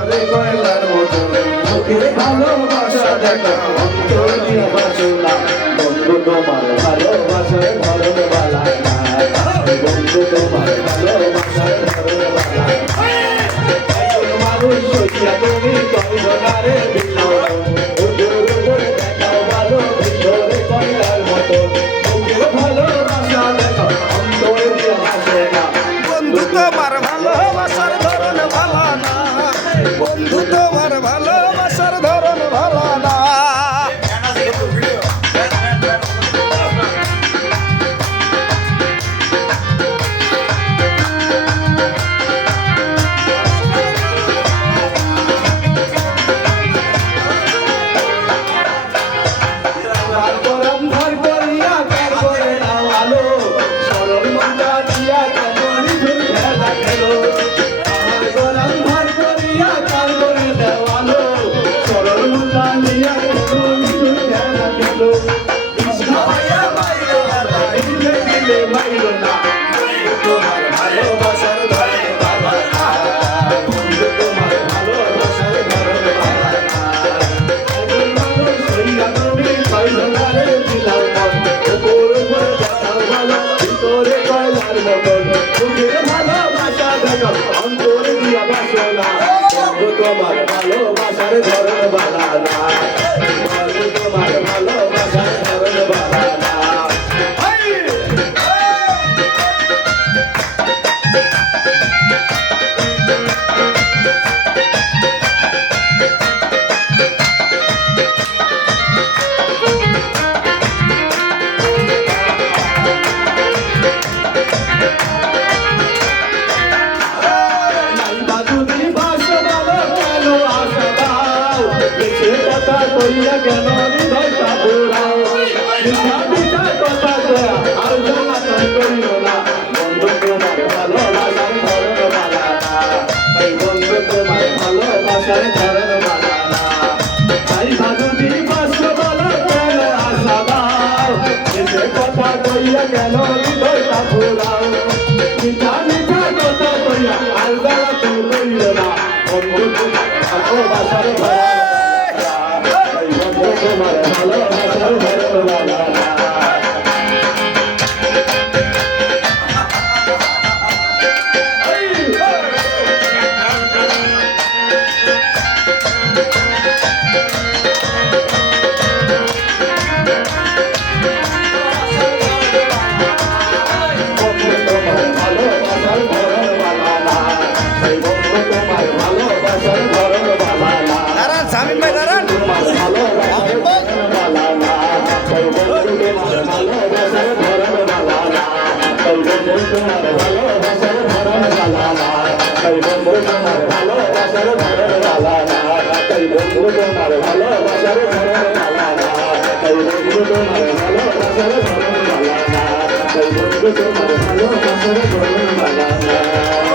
আরে কয়লার মতো মুখের ভালোবাসা দেখা অন্তর দিয়া বাসনা বন্ধু তোমার ভালোবাসায় ধরন বালা না বন্ধু তোমার ভালোবাসায় ধরন বালা একজন মানুষ সইয়া তুমি কইল না রে বিনোদন ওদের উপরে দেখাও ভালো ভিতরে কয়লার মতো মুখের ভালোবাসা দেখা অন্তর দিয়া বাসনা বন্ধু তোমার ভালোবাসার ধরন ভালো না, বন্ধু তোমার ভালোবাসার ধরন ভালো না। তোমার ভালোবাসার ধরন বালা না তোমার ভালোবাসার ধরন বালা না কইয়া কেন হৃদয়টা পোড়াও মিঠা মিঠা কথা কয়া আর জ্বালাতন করিও না বন্ধু তোমার ভালোবাসার ধরন বালা না এই বন্ধু তোমার ভালোবাসার ধরন বালা না তাই ভাদুটি বাসো বলো কেন আশা দাও এসে কথা কইয়া কেন হৃদয়টা পোড়াও মিঠা মিঠা কথা কইয়া আর জ্বালাতন করিও না বন্ধু তোমার ভালোবাসার ধরন তোমার ভালোবাসার ধরন বালা না তোমার ভালোবাসার ধরন বালা না তাই বন্ধু তোমার ভালোবাসার ধরন বালা না তাই বন্ধু তোমার ভালোবাসার ধরন বালা না তাই বন্ধু তোমার ভালোবাসার ধরন বালা না তাই বন্ধু তোমার ভালোবাসার ধরন বালা না